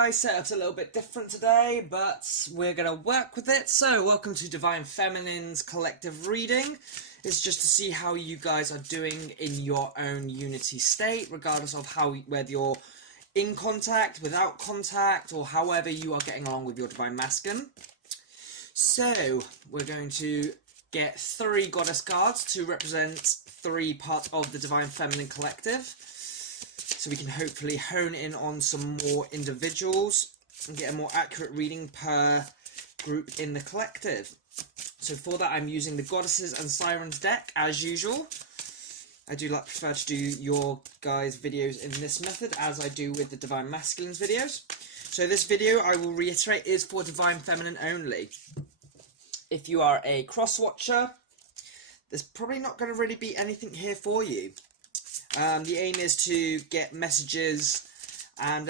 My setup's a little bit different today, but we're going to work with it. So, welcome to Divine Feminine's collective reading. It's just to see how you guys are doing in your own unity state, regardless of whether you're in contact, without contact, or however you are getting along with your Divine Masculine. So, we're going to get 3 goddess cards to represent 3 parts of the Divine Feminine Collective. So we can hopefully hone in on some more individuals and get a more accurate reading per group in the collective. So for that I'm using the Goddesses and Sirens deck as usual. I do prefer to do your guys' videos in this method as I do with the Divine Masculines videos. So this video, I will reiterate, is for Divine Feminine only. If you are a cross-watcher, there's probably not going to really be anything here for you. The aim is to get messages and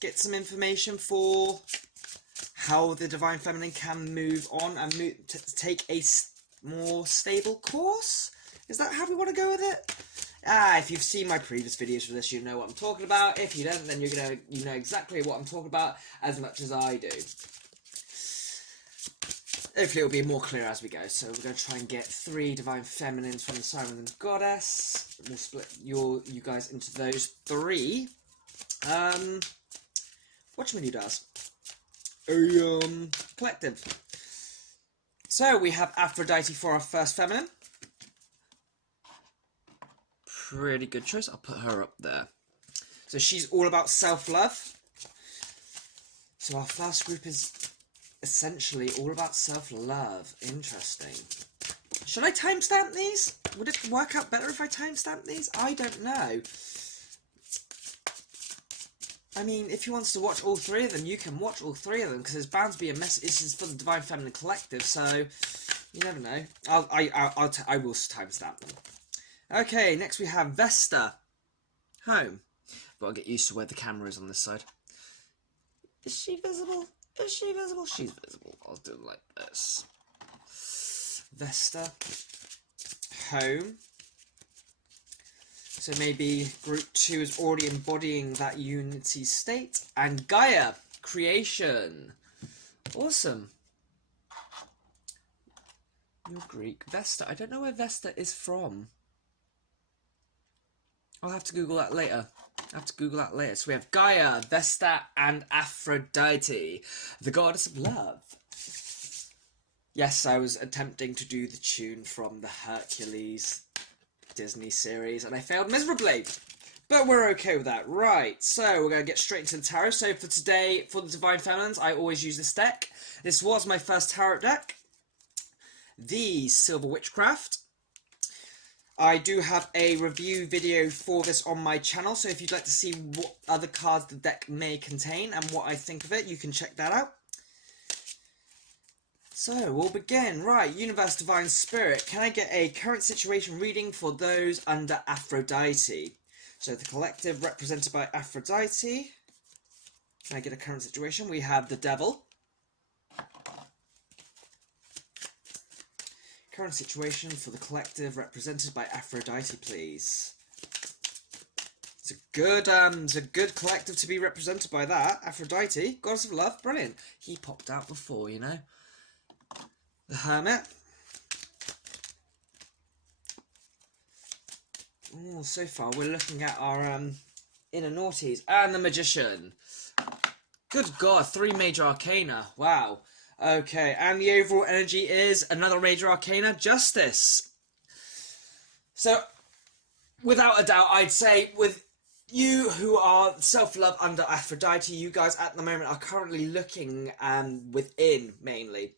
get some information for how the Divine Feminine can move on and take a more stable course. Is that how we want to go with it? If you've seen my previous videos for this, you know what I'm talking about. If you don't, then you know exactly what I'm talking about as much as I do. Hopefully it'll be more clear as we go. So we're going to try and get 3 Divine Feminines from the Siren and Goddess. We'll split you guys into those 3. Whatchamanu does? Collective. So we have Aphrodite for our first feminine. Pretty good choice. I'll put her up there. So she's all about self-love. So our first group is essentially all about self-love. Interesting. Should I timestamp these? Would it work out better if I timestamp these? I don't know. I mean, if he wants to watch all 3 of them, you can watch all 3 of them, because there's bound to be a message. This is for the Divine Feminine Collective, so you never know. I will timestamp them. Okay, next we have Vesta. Home. But I'll get used to where the camera is on this side. Is she visible? Is she visible? She's visible. I'll do it like this. Vesta. Home. So maybe group 2 is already embodying that unity state. And Gaia. Creation. Awesome. Your Greek. Vesta. I don't know where Vesta is from. I'll have to Google that later. So we have Gaia, Vesta, and Aphrodite, the goddess of love. Yes, I was attempting to do the tune from the Hercules Disney series, and I failed miserably. But we're okay with that. Right, so we're going to get straight into the tarot. So for today, for the Divine Feminines, I always use this deck. This was my first tarot deck. The Silver Witchcraft. I do have a review video for this on my channel, so if you'd like to see what other cards the deck may contain and what I think of it, you can check that out. So, we'll begin. Right, Universe, Divine Spirit. Can I get a current situation reading for those under Aphrodite? So, the collective represented by Aphrodite. Can I get a current situation? We have the Devil. Current situation for the collective represented by Aphrodite, please. It's a good collective to be represented by that. Aphrodite, goddess of love, brilliant. He popped out before, you know. The Hermit. Oh, so far we're looking at our inner naughties and the Magician. Good God, 3 major arcana. Wow. Okay, and the overall energy is another major arcana, Justice. So, without a doubt, I'd say with you who are self-love under Aphrodite, you guys at the moment are currently looking within, mainly.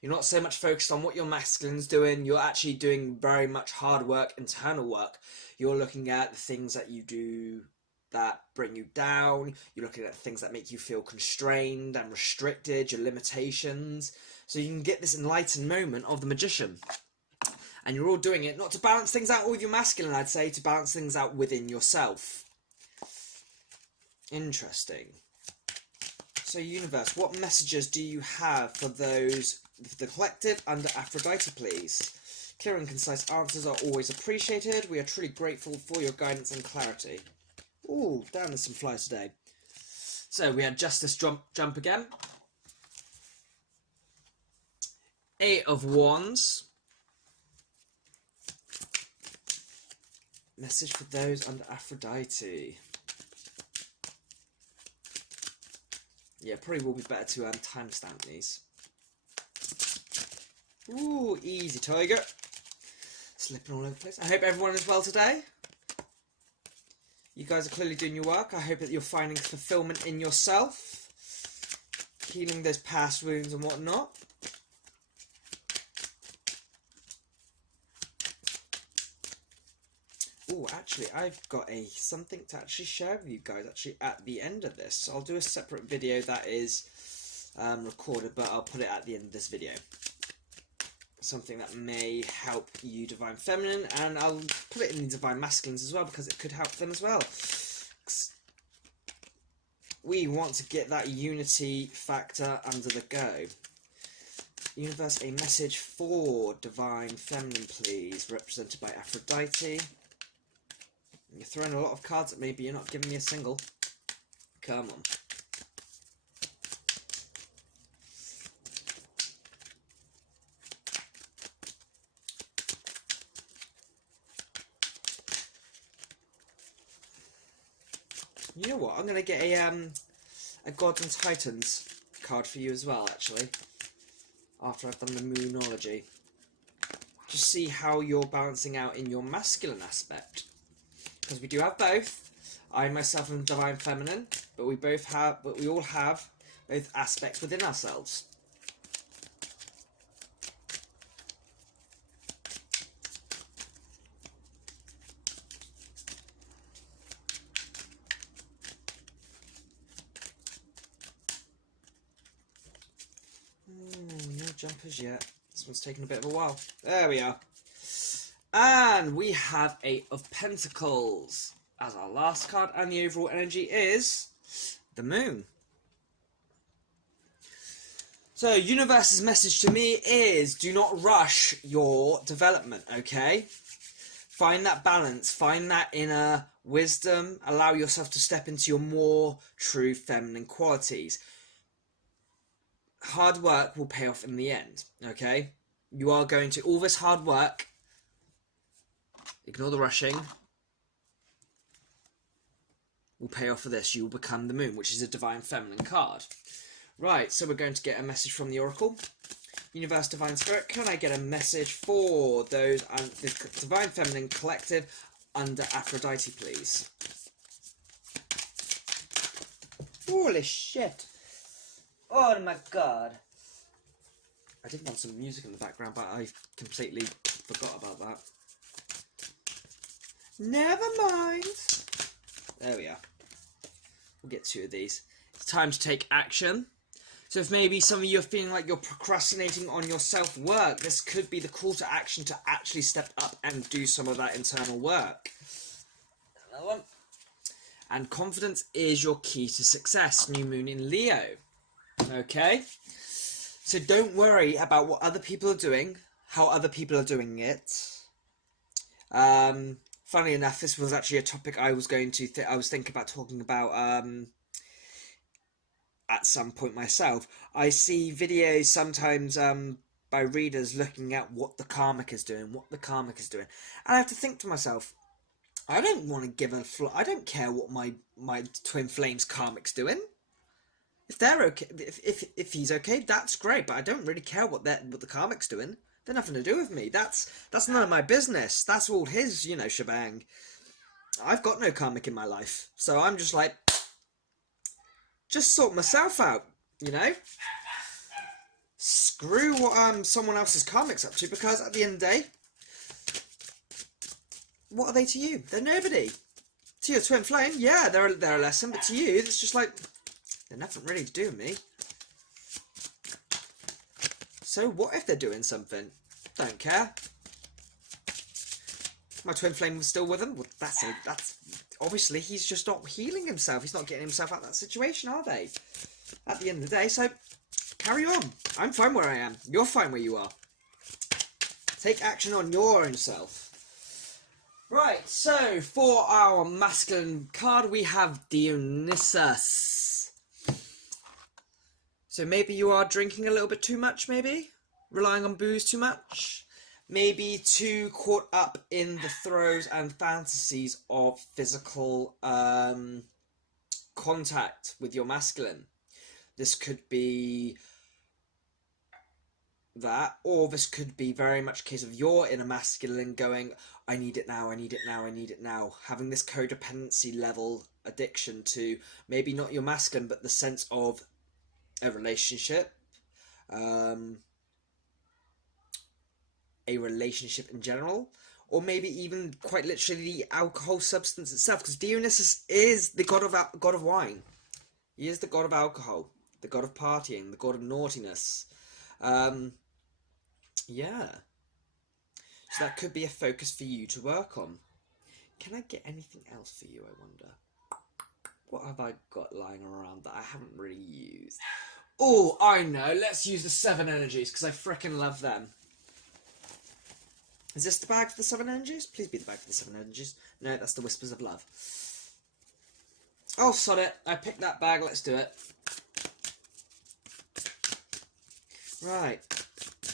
You're not so much focused on what your masculine's doing, you're actually doing very much hard work, internal work. You're looking at the things that you do that bring you down, you're looking at things that make you feel constrained and restricted, your limitations, so you can get this enlightened moment of the Magician. And you're all doing it not to balance things out with your masculine, I'd say, to balance things out within yourself. Interesting. So Universe, what messages do you have for those, the collective under Aphrodite, please? Clear and concise answers are always appreciated. We are truly grateful for your guidance and clarity. Ooh, damn, there's some flies today. So we had Justice jump again. 8 of Wands. Message for those under Aphrodite. Yeah, probably will be better to timestamp these. Ooh, easy tiger. Slipping all over the place. I hope everyone is well today. You guys are clearly doing your work. I hope that you're finding fulfillment in yourself. Healing those past wounds and whatnot. Oh, actually, I've got something to actually share with you guys actually at the end of this. So I'll do a separate video that is recorded, but I'll put it at the end of this video. Something that may help you Divine Feminine, and I'll put it in the Divine Masculines as well because it could help them as well. We want to get that unity factor under the go. Universe, a message for Divine Feminine, please, represented by Aphrodite. You're throwing a lot of cards at me, but you're not giving me a single. Come on. You know what? I'm going to get a Gods and Titans card for you as well, actually. After I've done the Moonology. Just see how you're balancing out in your masculine aspect. Because we do have both. I myself am Divine Feminine, but we all have both aspects within ourselves. No jumpers yet. This one's taken a bit of a while. There we are. And we have 8 of Pentacles as our last card, and the overall energy is the Moon. So, Universe's message to me is do not rush your development, okay? Find that balance, find that inner wisdom, allow yourself to step into your more true feminine qualities. Hard work will pay off in the end, okay? You are going to, all this hard work, ignore the rushing, will pay off for this. You will become the Moon, which is a Divine Feminine card. Right, so we're going to get a message from the Oracle. Universe, Divine Spirit, can I get a message for those and the Divine Feminine Collective under Aphrodite, please? Holy shit! Oh my god! I did want some music in the background, but I completely forgot about that. Never mind. There we are. We'll get 2 of these. It's time to take action. So if maybe some of you are feeling like you're procrastinating on your self-work, this could be the call to action to actually step up and do some of that internal work. Another one. And confidence is your key to success. New Moon in Leo. Okay? So don't worry about what other people are doing, how other people are doing it. Funnily enough, this was actually a topic I was going to I was thinking about talking about at some point myself. I see videos sometimes by readers looking at what the karmic is doing, and I have to think to myself, I don't want to give I don't care what my twin flames karmic's doing. If they're okay, if he's okay, that's great. But I don't really care what the karmic's doing. They're nothing to do with me. That's none of my business. That's all his, shebang. I've got no karmic in my life, so I'm just like, just sort myself out, Screw what someone else's karmic's up to, because at the end of the day, what are they to you? They're nobody. To your twin flame, yeah, they're a lesson, but to you, it's just like, they're nothing really to do with me. So what if they're doing something? Don't care. My twin flame was still with him. Well, that's obviously he's just not healing himself. He's not getting himself out of that situation, are they? At the end of the day, so carry on. I'm fine where I am. You're fine where you are. Take action on your own self. Right, so for our masculine card, we have Dionysus. So maybe you are drinking a little bit too much, maybe? Relying on booze too much? Maybe too caught up in the throes and fantasies of physical contact with your masculine. This could be that, or this could be very much a case of you're in a masculine going, I need it now, I need it now, I need it now. Having this codependency level addiction to maybe not your masculine, but the sense of a relationship, a relationship in general, or maybe even quite literally the alcohol substance itself, because Dionysus is the god of wine. He is the god of alcohol, the god of partying, the god of naughtiness. Yeah. So that could be a focus for you to work on. Can I get anything else for you, I wonder? What have I got lying around that I haven't really used? Oh, I know. Let's use the 7 energies, because I frickin' love them. Is this the bag for the 7 energies? Please be the bag for the 7 energies. No, that's the Whispers of Love. Oh, sod it. I picked that bag. Let's do it. Right.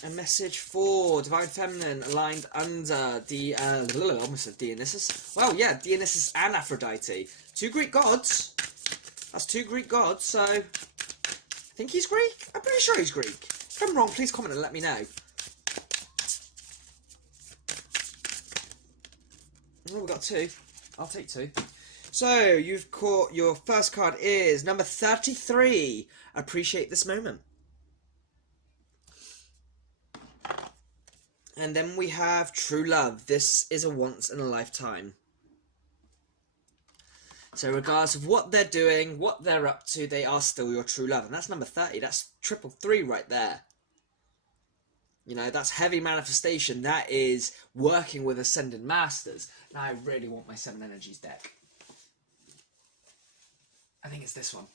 A message for Divine Feminine aligned under the, almost said Dionysus. Well, yeah, Dionysus and Aphrodite. 2 Greek gods. That's 2 Greek gods, so I think he's Greek. I'm pretty sure he's Greek. If I'm wrong, please comment and let me know. Oh, we got 2. I'll take 2. So, you've caught, your first card is number 33. Appreciate this moment. And then we have True Love. This is a once in a lifetime. So regardless of what they're doing, what they're up to, they are still your true love. And that's number 30. That's 333 right there. You know, that's heavy manifestation. That is working with Ascended Masters. Now I really want my 7 Energies deck. I think it's this one.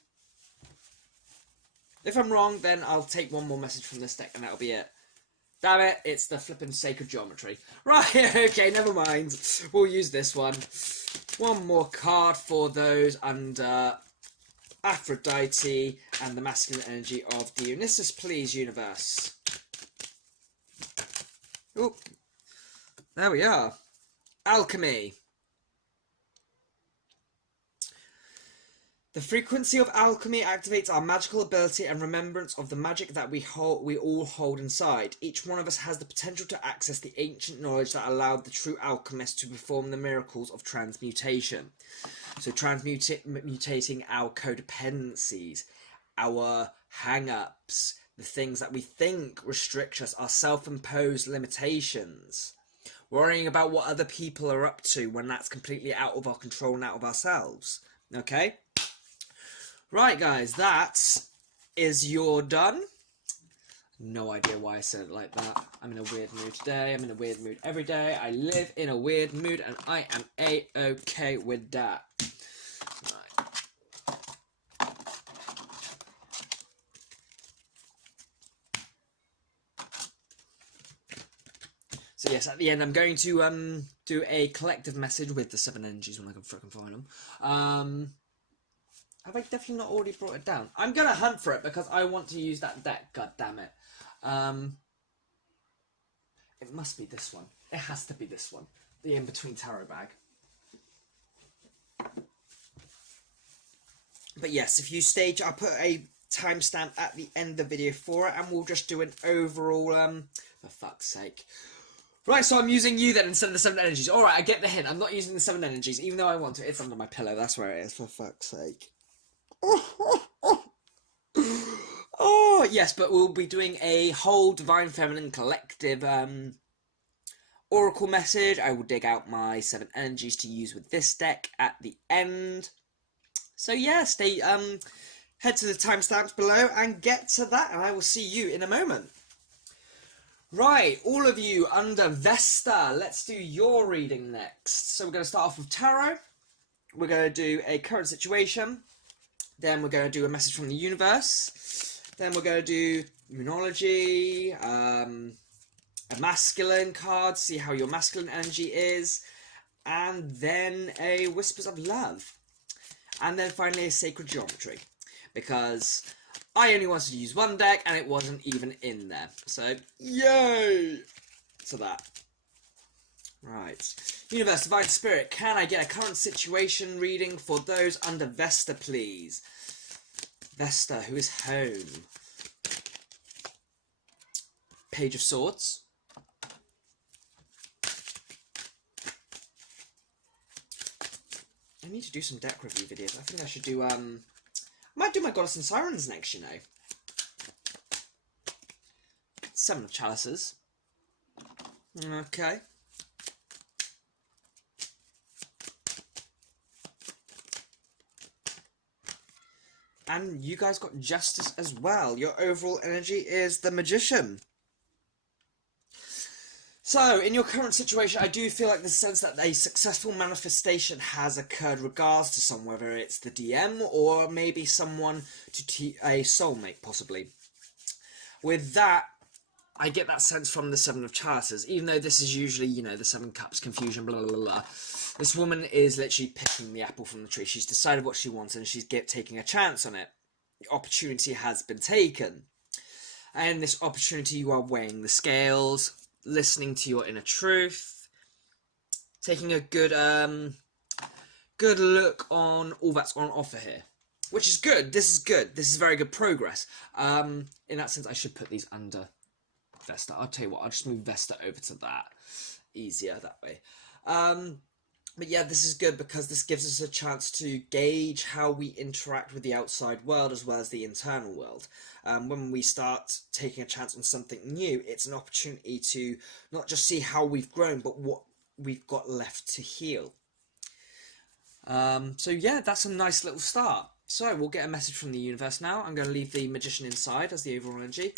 If I'm wrong, then I'll take one more message from this deck and that'll be it. Damn it, it's the flippin' Sacred Geometry. Right, okay, never mind. We'll use this one. One more card for those under Aphrodite and the masculine energy of Dionysus, please, universe. Oh, there we are. Alchemy. The frequency of alchemy activates our magical ability and remembrance of the magic that we all hold inside. Each one of us has the potential to access the ancient knowledge that allowed the true alchemist to perform the miracles of transmutation. So transmutating our codependencies, our hang-ups, the things that we think restrict us, our self-imposed limitations. Worrying about what other people are up to when that's completely out of our control and out of ourselves. Okay? Right, guys, that is your done. No idea why I said it like that. I'm in a weird mood today. I'm in a weird mood every day. I live in a weird mood, and I am A-okay with that. Right. So yes, at the end, I'm going to do a collective message with the 7 energies when I can frickin' find them. Have I definitely not already brought it down? I'm going to hunt for it because I want to use that deck, god damn it. It must be this one. It has to be this one. The In-Between Tarot bag. But yes, if you stage, I'll put a timestamp at the end of the video for it, and we'll just do an overall, for fuck's sake. Right, so I'm using you then instead of the 7 energies. Alright, I get the hint. I'm not using the 7 energies, even though I want to. It's under my pillow. That's where it is, for fuck's sake. Oh, yes, but we'll be doing a whole Divine Feminine Collective oracle message. I will dig out my 7 energies to use with this deck at the end. So yeah, stay head to the timestamps below and get to that, and I will see you in a moment. Right, all of you under Vesta, let's do your reading next. So we're going to start off with tarot. We're going to do a current situation. Then we're going to do a message from the universe. Then we're going to do Moonology, a masculine card, see how your masculine energy is, and then a Whispers of Love. And then finally a Sacred Geometry, because I only wanted to use one deck, and it wasn't even in there. So, yay to that. Right. Universe, Divine Spirit, can I get a current situation reading for those under Vesta, please? Vesta, who is home. Page of Swords. I need to do some deck review videos. I think I should do, I might do my Goddess and Sirens next, you know. Seven of Chalices. Okay. And you guys got Justice as well. Your overall energy is the Magician. So, in your current situation, I do feel like the sense that a successful manifestation has occurred regards to someone, whether it's the DM or maybe someone to a soulmate, possibly. With that, I get that sense from the Seven of Chalices, even though this is usually, you know, the Seven Cups, confusion, blah, blah, blah. This woman is literally picking the apple from the tree. She's decided what she wants and she's taking a chance on it. The opportunity has been taken. And this opportunity, you are weighing the scales, listening to your inner truth, taking a good look on all that's on offer here. Which is good. This is good. This is very good progress. In that sense, I should put these under Vesta. I'll tell you what, I'll just move Vesta over to that. Easier that way. But yeah, this is good because this gives us a chance to gauge how we interact with the outside world as well as the internal world. When we start taking a chance on something new, it's an opportunity to not just see how we've grown, but what we've got left to heal. So yeah, that's a nice little start. So we'll get a message from the universe now. I'm going to leave the Magician inside as the overall energy.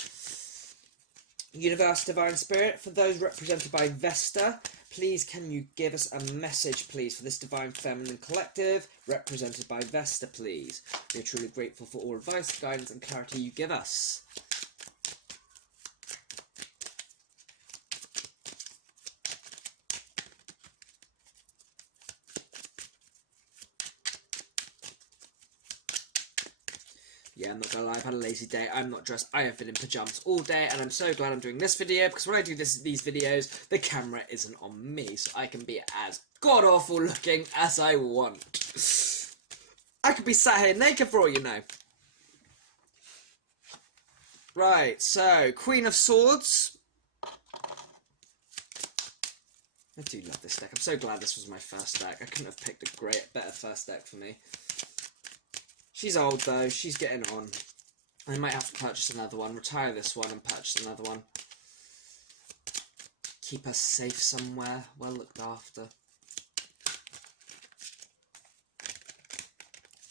Universe, Divine Spirit, for those represented by Vesta, please can you give us a message, please, for this Divine Feminine Collective, represented by Vesta, please. We are truly grateful for all advice, guidance and clarity you give us. Yeah, I'm not gonna lie, I've had a lazy day, I'm not dressed, I have been in pyjamas all day, and I'm so glad I'm doing this video, because when I do these videos, the camera isn't on me, so I can be as god-awful looking as I want. I could be sat here naked for all you know. Right, so, Queen of Swords. I do love this deck, I'm so glad this was my first deck, I couldn't have picked a better first deck for me. She's old though, she's getting on. I might have to purchase another one, retire this one and purchase another one. Keep her safe somewhere, well looked after.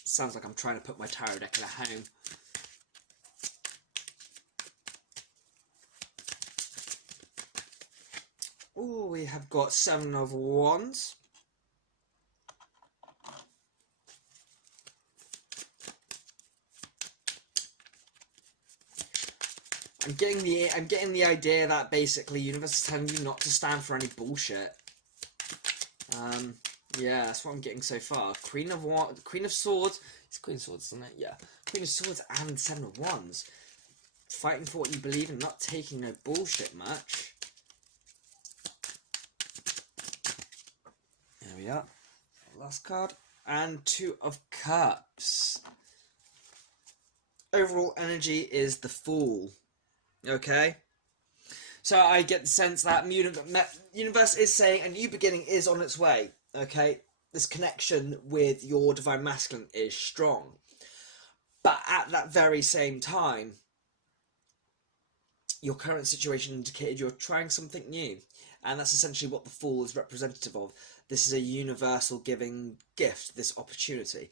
Sounds like I'm trying to put my tarot deck in a home. Oh, we have got Seven of Wands. I'm getting the idea that basically universe is telling you not to stand for any bullshit. Yeah, that's what I'm getting so far. Queen of Swords. It's Queen of Swords, isn't it? Yeah. Queen of Swords and Seven of Wands. Fighting for what you believe in, not taking no bullshit much. There we are. Last card. And Two of Cups. Overall energy is the Fool. Okay, so I get the sense that universe is saying a new beginning is on its way. Okay, this connection with your divine masculine is strong, but at that very same time, your current situation indicated you're trying something new, and that's essentially what the Fool is representative of. This is a universal giving gift, this opportunity,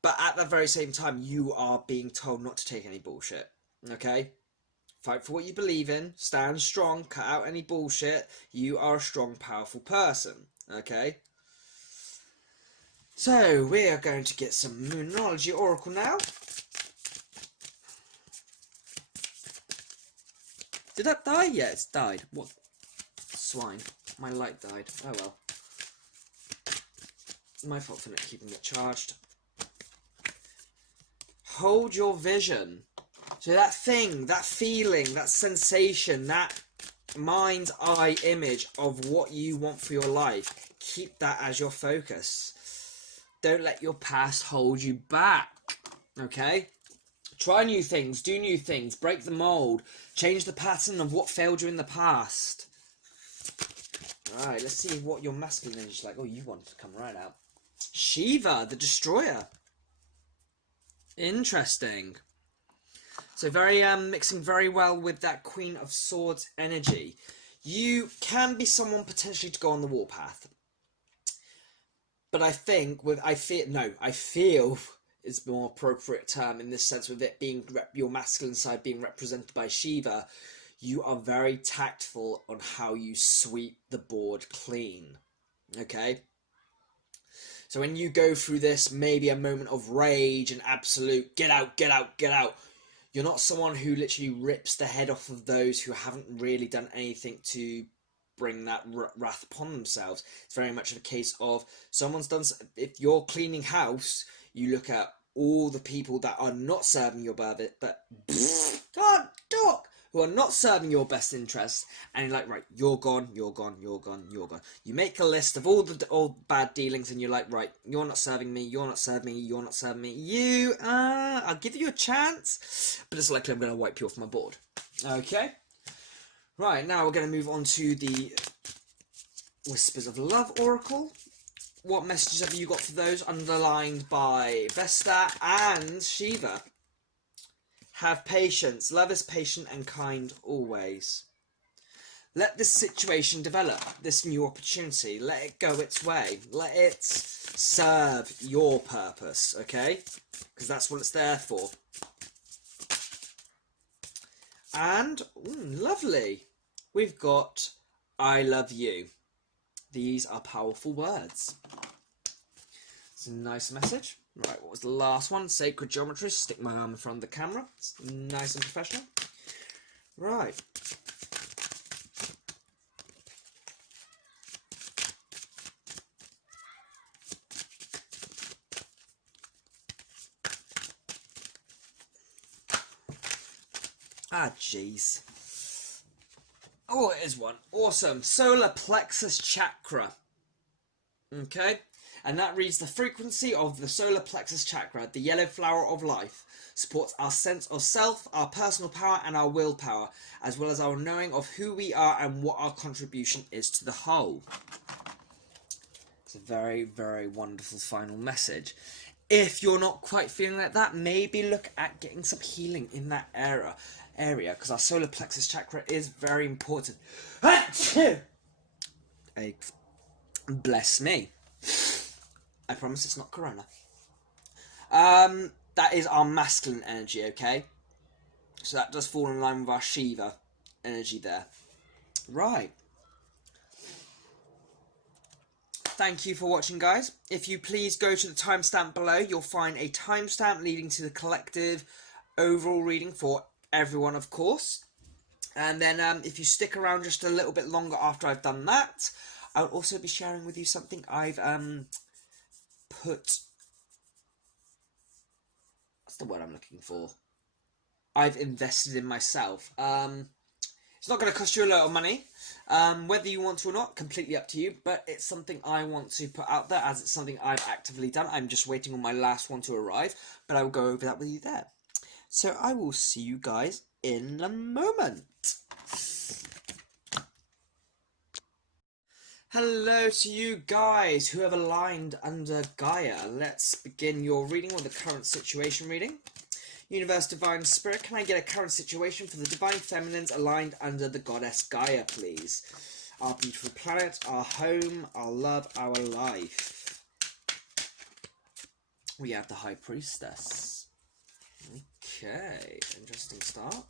but at that very same time, you are being told not to take any bullshit. Okay. Fight for what you believe in, stand strong, cut out any bullshit. You are a strong, powerful person, okay? So, we are going to get some Moonology Oracle now. Did that die? Yeah, it's died. What? Swine. My light died. Oh well. My fault for not keeping it charged. Hold your vision. So that thing, that feeling, that sensation, that mind's eye image of what you want for your life, keep that as your focus. Don't let your past hold you back. Okay? Try new things, do new things, break the mold, change the pattern of what failed you in the past. Alright, let's see what your masculine energy is like. Oh, you want to come right out. Shiva, the destroyer. Interesting. So very mixing very well with that Queen of Swords energy. You can be someone potentially to go on the warpath. But I think I feel is more appropriate term in this sense, with it being your masculine side being represented by Shiva. You are very tactful on how you sweep the board clean. Okay? So when you go through this, maybe a moment of rage and absolute get out, get out, get out, you're not someone who literally rips the head off of those who haven't really done anything to bring that wrath upon themselves. It's very much a case of someone's done. If you're cleaning house, you look at all the people that are not serving your God, talk, who are not serving your best interests, and you're like, right, you're gone, you're gone, you're gone, you're gone. You make a list of all the bad dealings, and you're like, right, you're not serving me, you're not serving me, you're not serving me. I'll give you a chance, but it's likely I'm going to wipe you off my board. Okay. Right, now we're going to move on to the Whispers of Love Oracle. What messages have you got for those? Underlined by Vesta and Shiva. Have patience. Love is patient and kind always. Let this situation develop, this new opportunity. Let it go its way. Let it serve your purpose, okay? Because that's what it's there for. And, lovely. We've got I love you. These are powerful words. It's a nice message. Right, what was the last one? Sacred geometry. Stick my arm in front of the camera. It's nice and professional. Right. Ah, jeez. Oh, it is one. Awesome. Solar plexus chakra. Okay. And that reads the frequency of the solar plexus chakra, the yellow flower of life, supports our sense of self, our personal power, and our willpower, as well as our knowing of who we are and what our contribution is to the whole. It's a very, very wonderful final message. If you're not quite feeling like that, maybe look at getting some healing in that area, because our solar plexus chakra is very important. Bless me. I promise it's not corona. That is our masculine energy, okay? So that does fall in line with our Shiva energy there. Right. Thank you for watching, guys. If you please go to the timestamp below, you'll find a timestamp leading to the collective overall reading for everyone, of course. And then if you stick around just a little bit longer after I've done that, I'll also be sharing with you something I've what's the word I'm looking for? I've invested in myself. It's not going to cost you a lot of money. Whether you want to or not, completely up to you. But it's something I want to put out there, as it's something I've actively done. I'm just waiting on my last one to arrive. But I will go over that with you there. So I will see you guys in a moment. Hello to you guys who have aligned under Gaia. Let's begin your reading with the current situation reading. Universe, Divine Spirit, can I get a current situation for the Divine Feminines aligned under the Goddess Gaia, please? Our beautiful planet, our home, our love, our life. We have the High Priestess. Okay, interesting start.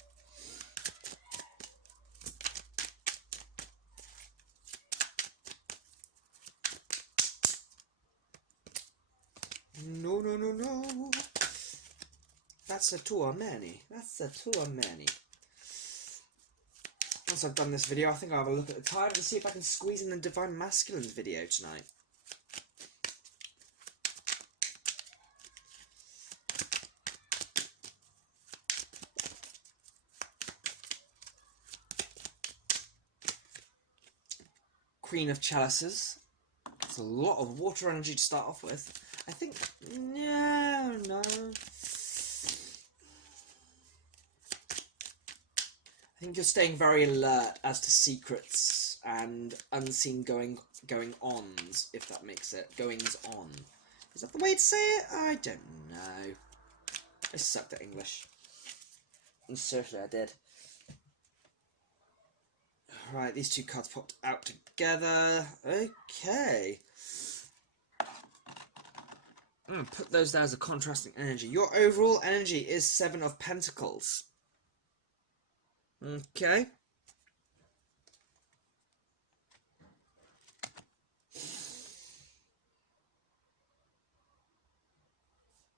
No, no, no, no. That's a too many. That's a too many. Once I've done this video, I think I'll have a look at the time to see if I can squeeze in the Divine Masculines video tonight. Queen of Chalices. It's a lot of water energy to start off with. I think... No. I think you're staying very alert as to secrets and unseen going-ons, if that makes it. Goings-on. Is that the way to say it? I don't know. I sucked at English. And certainly I did. Right, these two cards popped out together. Okay. Put those down as a contrasting energy. Your overall energy is 7 of Pentacles. Okay.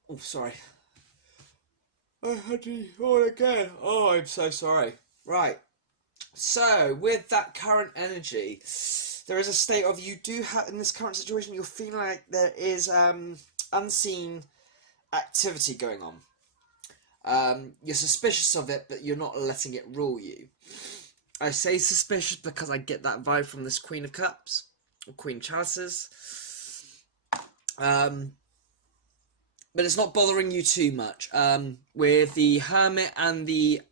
Oh, sorry. I had to yawn again. Oh, I'm so sorry. Right. So, with that current energy, there is a state of you do have, in this current situation, you're feeling like there is unseen activity going on. You're suspicious of it, but you're not letting it rule you. I say suspicious because I get that vibe from this Queen of Cups, or Queen of Chalices. But it's not bothering you too much. With the Hermit and the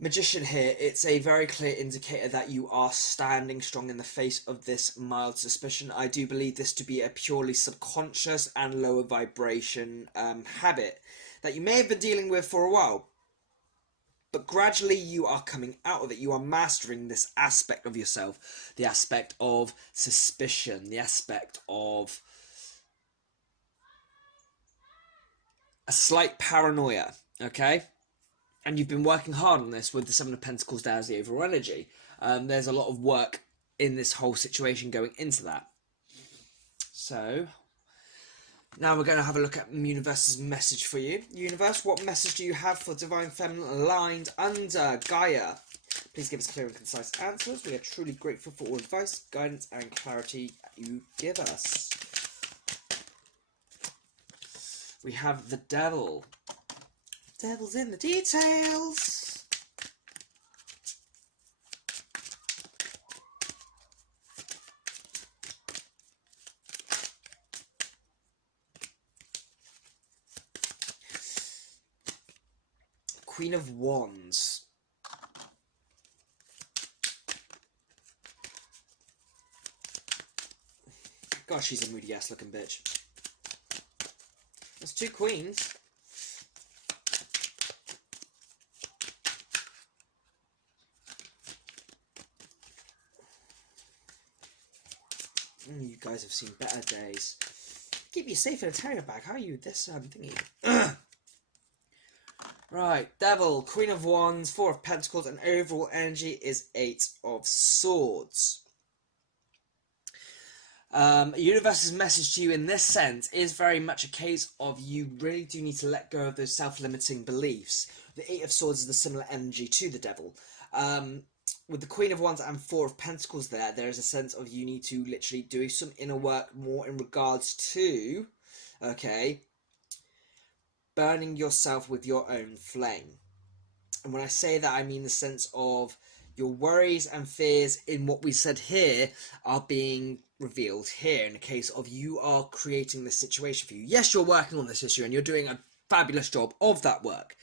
Magician here, it's a very clear indicator that you are standing strong in the face of this mild suspicion. I do believe this to be a purely subconscious and lower vibration habit that you may have been dealing with for a while. But gradually you are coming out of it. You are mastering this aspect of yourself. The aspect of suspicion. The aspect of a slight paranoia. Okay? And you've been working hard on this with the Seven of Pentacles down as the overall energy. There's a lot of work in this whole situation going into that. So, now we're going to have a look at Universe's message for you. Universe, what message do you have for Divine Feminine aligned under Gaia? Please give us clear and concise answers. We are truly grateful for all advice, guidance and clarity you give us. We have the Devil. Devil's in the details. Queen of Wands. Gosh, she's a moody ass looking bitch. There's two queens. You guys have seen better days. Keep you safe in a terrier bag. How are you this thingy? Right, Devil, Queen of Wands, 4 of Pentacles, and overall energy is 8 of Swords. Universe's message to you in this sense is very much a case of you really do need to let go of those self-limiting beliefs. The 8 of Swords is the similar energy to the Devil. With the Queen of Wands and 4 of Pentacles there is a sense of you need to literally do some inner work more in regards to, okay, burning yourself with your own flame. And when I say that, I mean the sense of your worries and fears in what we said here are being revealed here in the case of you are creating this situation for you. Yes, you're working on this issue and you're doing a fabulous job of that work.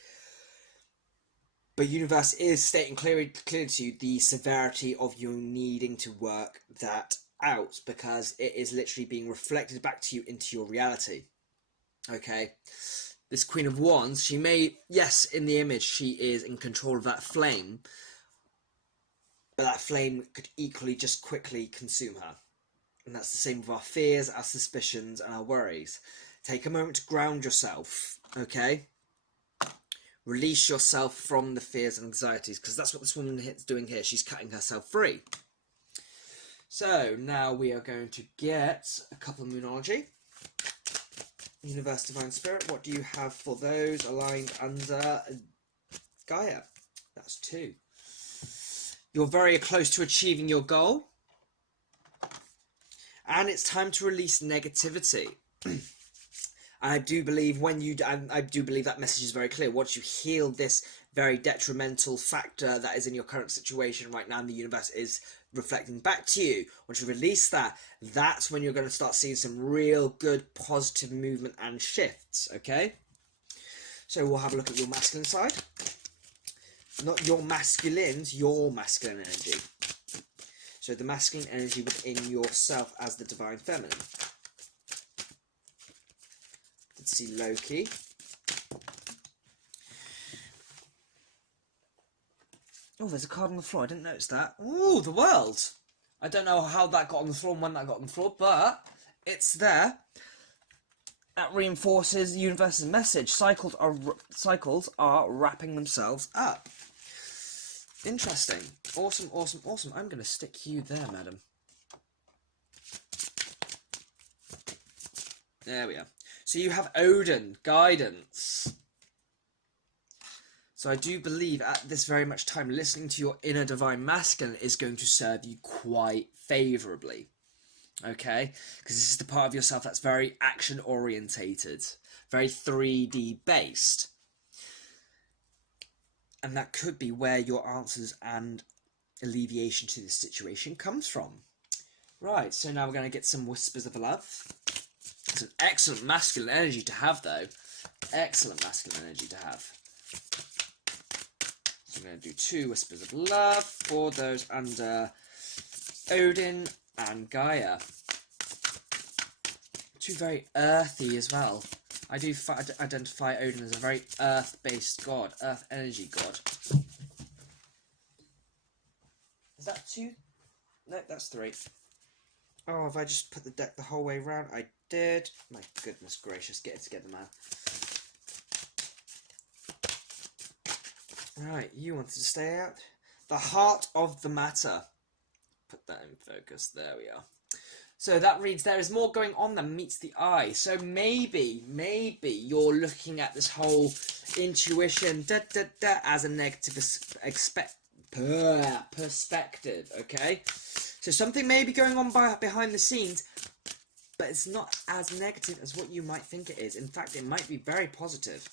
But Universe is stating clearly to you the severity of you needing to work that out because it is literally being reflected back to you into your reality. Okay? This Queen of Wands, she may, yes, in the image, she is in control of that flame, but that flame could equally just quickly consume her. And that's the same with our fears, our suspicions, and our worries. Take a moment to ground yourself, okay? Release yourself from the fears and anxieties, because that's what this woman is doing here. She's cutting herself free. So, now we are going to get a couple of Moonology. Universe, Divine Spirit, what do you have for those aligned under Gaia? That's 2. You're very close to achieving your goal. And it's time to release negativity. I do believe I do believe that message is very clear. Once you heal this very detrimental factor that is in your current situation right now, and the universe is reflecting back to you. Once you release that, that's when you're going to start seeing some real good positive movement and shifts, okay? So we'll have a look at your masculine side. Not your masculines, your masculine energy. So the masculine energy within yourself as the divine feminine. Let's see Loki. Oh, there's a card on the floor. I didn't notice that. Ooh, the world. I don't know how that got on the floor and when that got on the floor, but it's there. That reinforces the universe's message. Cycles are wrapping themselves up. Interesting. Awesome, awesome, awesome. I'm going to stick you there, madam. There we are. So you have Odin, guidance. So I do believe at this very much time, listening to your inner divine masculine is going to serve you quite favourably. Okay? Because this is the part of yourself that's very action orientated, very 3D based. And that could be where your answers and alleviation to this situation comes from. Right, so now we're going to get some whispers of love. It's an excellent masculine energy to have, though. Excellent masculine energy to have. So I'm going to do 2 whispers of love for those under Odin and Gaia. 2 very earthy as well. I do identify Odin as a very earth-based god, earth energy god. Is that 2? No, that's 3. Oh, have I just put the deck the whole way around? I did. My goodness gracious, get it together, man. Right, you wanted to stay out. The heart of the matter. Put that in focus. There we are. So that reads, there is more going on than meets the eye. So maybe you're looking at this whole intuition as a negative perspective, okay? So something may be going on behind the scenes, but it's not as negative as what you might think it is. In fact, it might be very positive.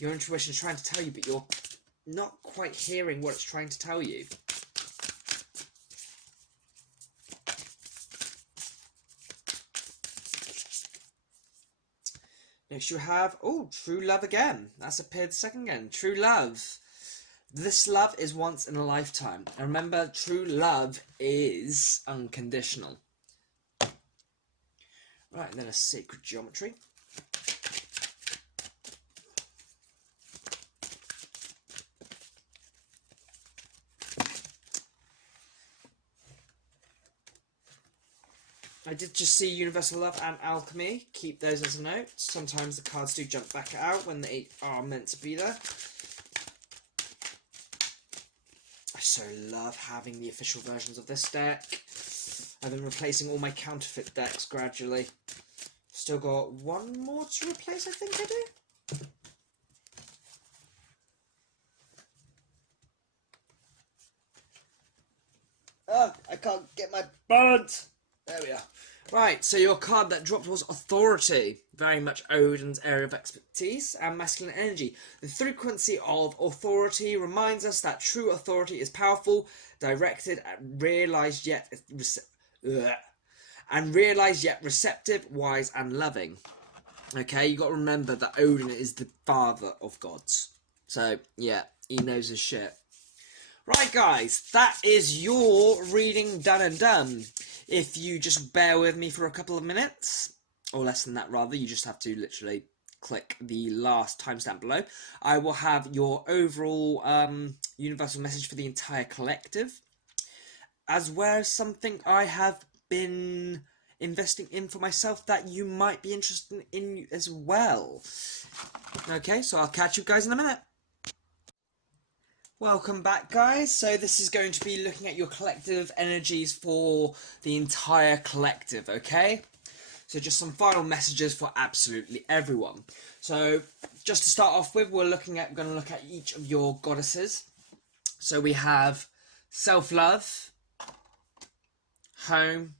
Your intuition is trying to tell you, but you're not quite hearing what it's trying to tell you. Next you have, oh, true love again. That's appeared second again. True love. This love is once in a lifetime. And remember, true love is unconditional. Right, and then a sacred geometry. I did just see Universal Love and Alchemy. Keep those as a note. Sometimes the cards do jump back out when they are meant to be there. I so love having the official versions of this deck. I've been replacing all my counterfeit decks gradually. Still got 1 more to replace, I think I do. Oh, I can't get my buds. There we are. Right, so your card that dropped was Authority. Very much Odin's area of expertise and masculine energy. The frequency of authority reminds us that true authority is powerful, directed, and realized yet receptive, wise, and loving. Okay, you got to remember that Odin is the father of gods. So, yeah, he knows his shit. Right, guys, that is your reading done and done. If you just bear with me for a couple of minutes, or less than that rather, you just have to literally click the last timestamp below. I will have your overall universal message for the entire collective, as well as something I have been investing in for myself that you might be interested in as well. Okay, so I'll catch you guys in a minute. Welcome back, guys. So this is going to be looking at your collective energies for the entire collective, okay? So just some final messages for absolutely everyone. So just to start off with, we're going to look at each of your goddesses. So we have self-love, home,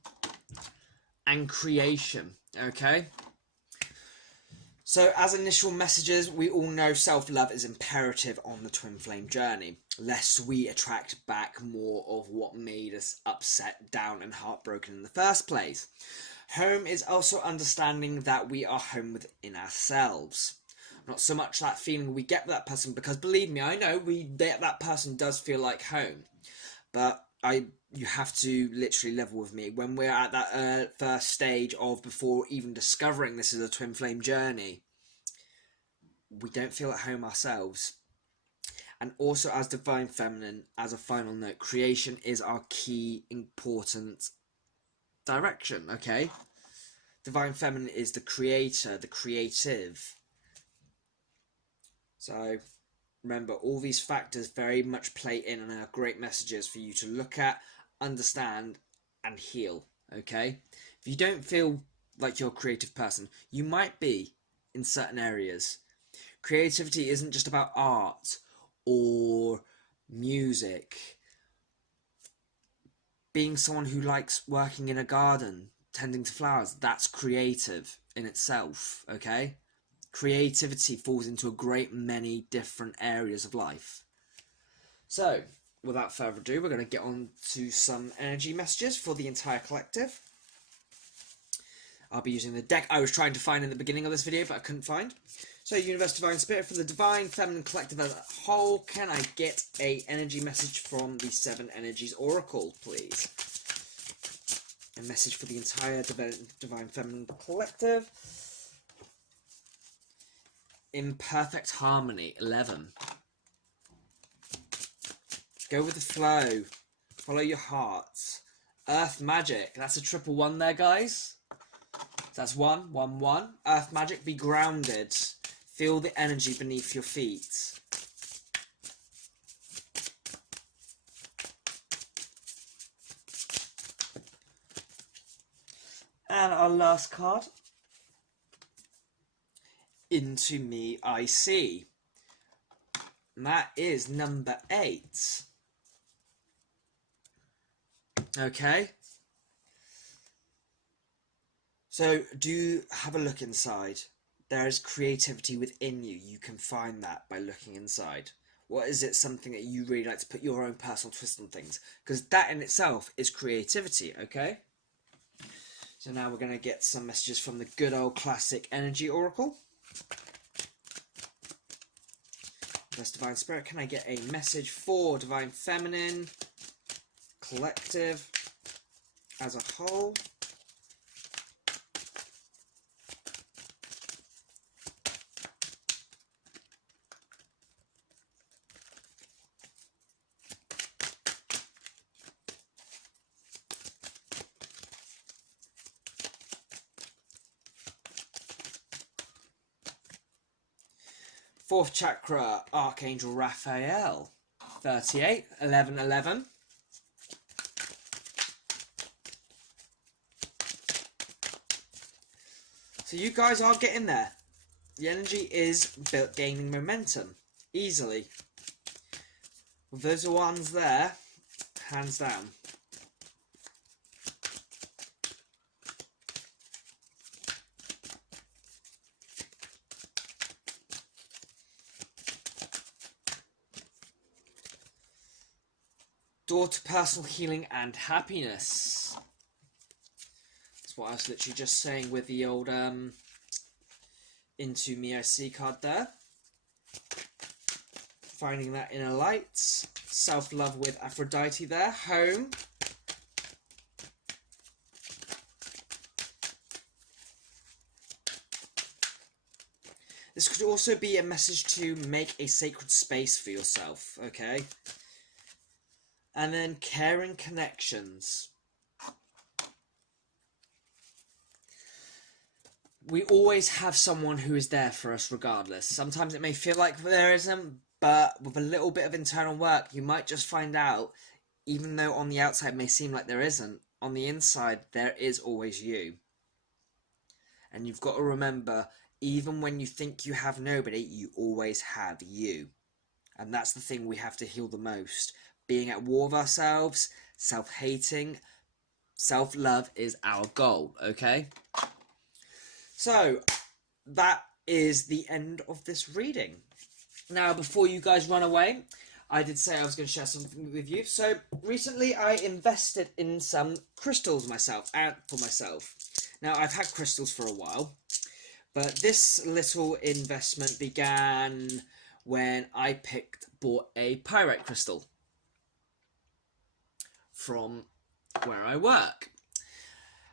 and creation, okay? So as initial messages, we all know self-love is imperative on the twin flame journey. lest we attract back more of what made us upset, down, and heartbroken in the first place. Home is also understanding that we are home within ourselves. Not so much that feeling we get that person, because believe me, I know that person does feel like home. But you have to literally level with me. When we're at that first stage of before even discovering this is a twin flame journey, we don't feel at home ourselves. And also, as Divine Feminine, as a final note, creation is our key important direction, okay? Divine Feminine is the creator, the creative. So remember, all these factors very much play in and are great messages for you to look at, understand, and heal, okay? If you don't feel like you're a creative person, you might be in certain areas. Creativity isn't just about art or music. Being someone who likes working in a garden, tending to flowers, that's creative in itself, okay? Creativity falls into a great many different areas of life. So, without further ado, we're going to get on to some energy messages for the entire collective. I'll be using the deck I was trying to find in the beginning of this video, but I couldn't find. So, Universe Divine Spirit, for the Divine Feminine Collective as a whole, can I get a energy message from the Seven Energies Oracle, please? A message for the entire Divine Feminine Collective. Imperfect Harmony, 11. Go with the flow. Follow your heart. Earth Magic, that's a 111 there, guys. So that's 1, 1, 1. Earth Magic, be grounded. Feel the energy beneath your feet. And our last card. Into Me I See. And that is number 8. Okay. So do have a look inside. There is creativity within you. You can find that by looking inside. What is it, something that you really like to put your own personal twist on things? Because that in itself is creativity, okay? So now we're going to get some messages from the good old classic Energy Oracle. Best Divine Spirit, can I get a message for Divine Feminine Collective as a whole? Fourth chakra, Archangel Raphael, 38, 11, 11. So you guys are getting there. The energy is gaining momentum, easily. With those ones there, hands down. Door to personal healing and happiness. That's what I was literally just saying with the old Into Me I See card there. Finding that inner light. Self-love with Aphrodite there. Home. This could also be a message to make a sacred space for yourself, okay? And then caring connections. We always have someone who is there for us regardless. Sometimes it may feel like there isn't, but with a little bit of internal work, you might just find out, even though on the outside it may seem like there isn't, on the inside there is always you. And you've got to remember, even when you think you have nobody, you always have you. And that's the thing we have to heal the most. Being at war with ourselves, self-hating, self-love is our goal, okay? So, that is the end of this reading. Now, before you guys run away, I did say I was going to share something with you. So recently I invested in some crystals for myself. Now I've had crystals for a while, but this little investment began when I bought a pyrite crystal from where I work.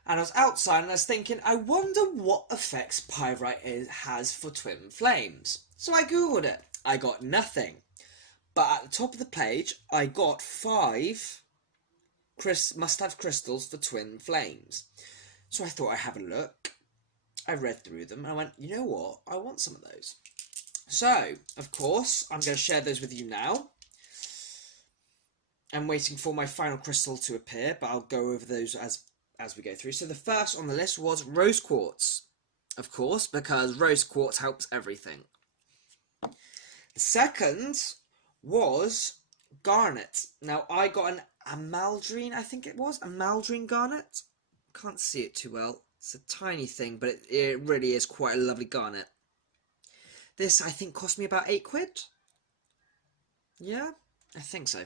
And I was outside and I was thinking, I wonder what effects pyrite has for twin flames. So I googled it. I got nothing. But at the top of the page, I got 5 must-have crystals for twin flames. So I thought I'd have a look. I read through them and I went, you know what? I want some of those. So, of course, I'm going to share those with you now. I'm waiting for my final crystal to appear, but I'll go over those as we go through. So the first on the list was rose quartz. Of course, because rose quartz helps everything. The second was garnet. Now I got an amaldraine, I think it was, amaldraine garnet. Can't see it too well. It's a tiny thing, but it really is quite a lovely garnet. This I think cost me about £8. Yeah, I think so.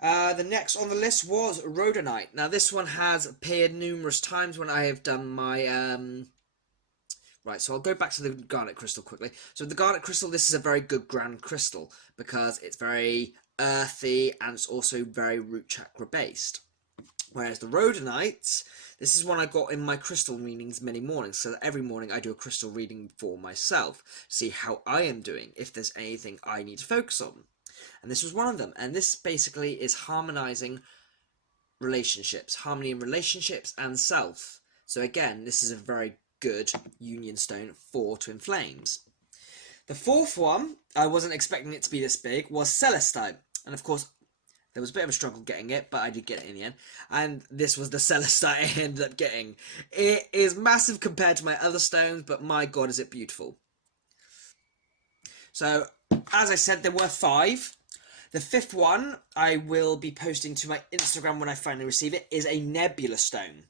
The next on the list was rhodonite. Now this one has appeared numerous times when I have done my Right, so I'll go back to the garnet crystal quickly. So the garnet crystal, this is a very good grand crystal because it's very earthy and it's also very root chakra based. Whereas the rhodonite, this is one I got in my crystal readings many mornings. So that every morning I do a crystal reading for myself, see how I am doing, if there's anything I need to focus on. And this was one of them. And this basically is harmonizing relationships, harmony in relationships and self. So again, this is a very good union stone for twin flames. The fourth one, I wasn't expecting it to be this big, was celestite. And of course, there was a bit of a struggle getting it, but I did get it in the end. And this was the celestite I ended up getting. It is massive compared to my other stones, but my god, is it beautiful. So, as I said, there were 5. The 5th one, I will be posting to my Instagram when I finally receive it, is a nebula stone.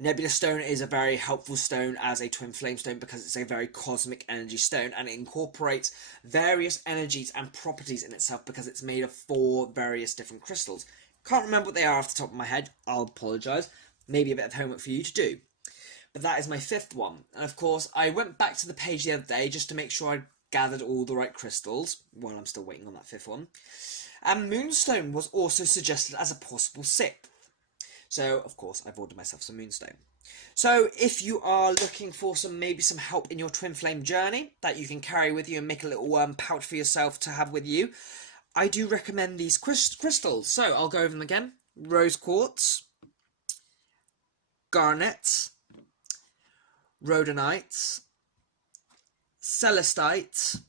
Nebula stone is a very helpful stone as a twin flame stone because it's a very cosmic energy stone and it incorporates various energies and properties in itself because it's made of 4 various different crystals. Can't remember what they are off the top of my head. I'll apologise. Maybe a bit of homework for you to do. But that is my 5th one. And of course, I went back to the page the other day just to make sure I gathered all the right crystals while I'm still waiting on that 5th one. And moonstone was also suggested as a possible 6th. So, of course, I've ordered myself some moonstone. So, if you are looking for maybe some help in your twin flame journey that you can carry with you and make a little pouch for yourself to have with you, I do recommend these crystals. So, I'll go over them again. Rose quartz, garnet, rhodonite, celestite,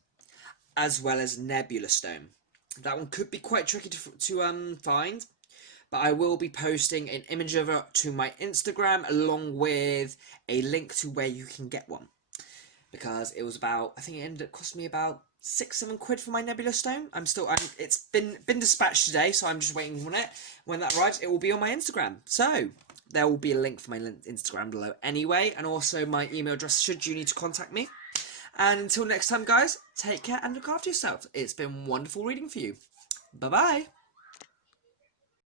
as well as nebula stone. That one could be quite tricky to find. But I will be posting an image of it to my Instagram along with a link to where you can get one. Because it was about, I think it ended up costing me about £6-7 for my nebula stone. It's been dispatched today, so I'm just waiting on it. When that arrives, it will be on my Instagram. So there will be a link for my Instagram below anyway, and also my email address should you need to contact me. And until next time, guys, take care and look after yourselves. It's been wonderful reading for you. Bye-bye.